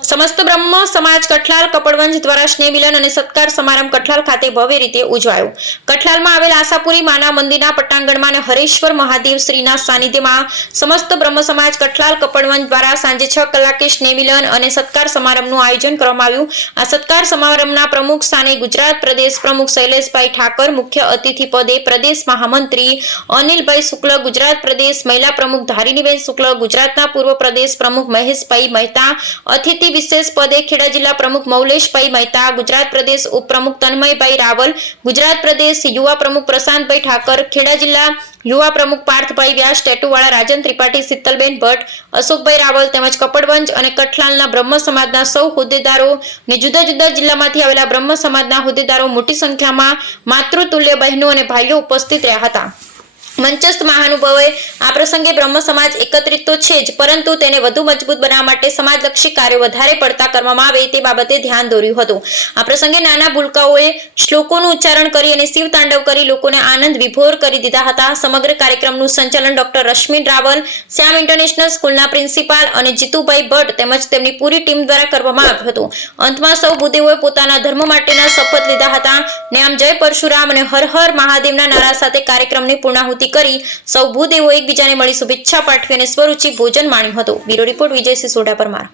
સમસ્ત બ્રહ્મ સમાજ કઠલાલ કપડવંજ દ્વારા સ્નેહમિલન અને સત્કાર સમારંભ કઠલાલ ખાતે ભવ્ય રીતે ઉજવાયો. કઠલાલમાં આવેલ આશાપુરી માના મંદિરના પટાંગણમાં અને હરેશ્વર મહાદેવ શ્રીના સાનિધ્યમાં સમસ્ત બ્રહ્મ સમાજ કઠલાલ કપડવંજ દ્વારા સાંજે છ કલાકે સ્નેહમિલન અને સત્કાર સમારંભનું આયોજન કરવામાં આવ્યું. આ સત્કાર સમારંભના પ્રમુખ સ્થાને ગુજરાત પ્રદેશ પ્રમુખ શૈલેષભાઈ ઠાકર, મુખ્ય અતિથિ પદે પ્રદેશ મહામંત્રી અનિલભાઈ શુક્લ, ગુજરાત પ્રદેશ મહિલા પ્રમુખ ધારીનીબેન શુક્લ, ગુજરાતના પૂર્વ પ્રદેશ પ્રમુખ મહેશભાઈ મહેતા, અતિથિ વિશેષ પદે ખેડા જિલ્લા પ્રમુખ મૌલેશભાઈ મહેતા, ગુજરાત પ્રદેશ ઉપપ્રમુખ તન્મયભાઈ રાવલ, ગુજરાત પ્રદેશ યુવા પ્રમુખ પ્રશાંતભાઈ ઠાકર, ખેડા જિલ્લા યુવા પ્રમુખ પાર્થભાઈ વ્યાસ, ટેટુવાળા રાજન ત્રિપાઠી શીતલબેન ભટ્ટ, અશોકભાઈ રાવલ તેમજ કપડવંજ અને કઠલાલના બ્રહ્મ સમાજના સૌ હોદ્દેદારો અને જુદા જુદા જિલ્લામાંથી આવેલા બ્રહ્મ સમાજના હોદ્દેદારો મોટી સંખ્યામાં માતૃતુલ્ય બહેનો અને ભાઈઓ ઉપસ્થિત રહ્યા હતા. મંચસ્થ મહાનુભાવોએ આ પ્રસંગે બ્રહ્મ સમાજ એકત્રિત તો છે જ, પરંતુ તેને વધુ મજબૂત બનાવવા માટે સમાજલક્ષી કાર્યો વધારે પડતા કરવામાં આવે તે બાબતે ધ્યાન દોર્યું હતું. આ પ્રસંગે નાના ભૂલકાઓએ શ્લોકોનું ઉચ્ચારણ કરી અને શિવ તાંડવ કરી લોકોને આનંદ વિભોર કરી દીધા હતા. સમગ્ર કાર્યક્રમનું સંચાલન ડોક્ટર રશ્મિન રાવલ, શ્યામ ઇન્ટરનેશનલ સ્કૂલના પ્રિન્સિપાલ અને જીતુભાઈ ભટ્ટ તેમજ તેમની પૂરી ટીમ દ્વારા કરવામાં આવ્યું હતું. અંતમાં સૌ બુદ્ધિઓએ પોતાના ધર્મ માટેના શપથ લીધા હતા. ને આમ જય પરશુરામ અને હર હર મહાદેવના નારા સાથે કાર્યક્રમની પૂર્ણાહુતિ કરી સૌ ભૂદેવો એકબીજાને મળી શુભેચ્છા પાઠવી અને સ્વરૂચિ ભોજન માણ્યું હતું. Bureau report Vijaysinh Sodha Parmar.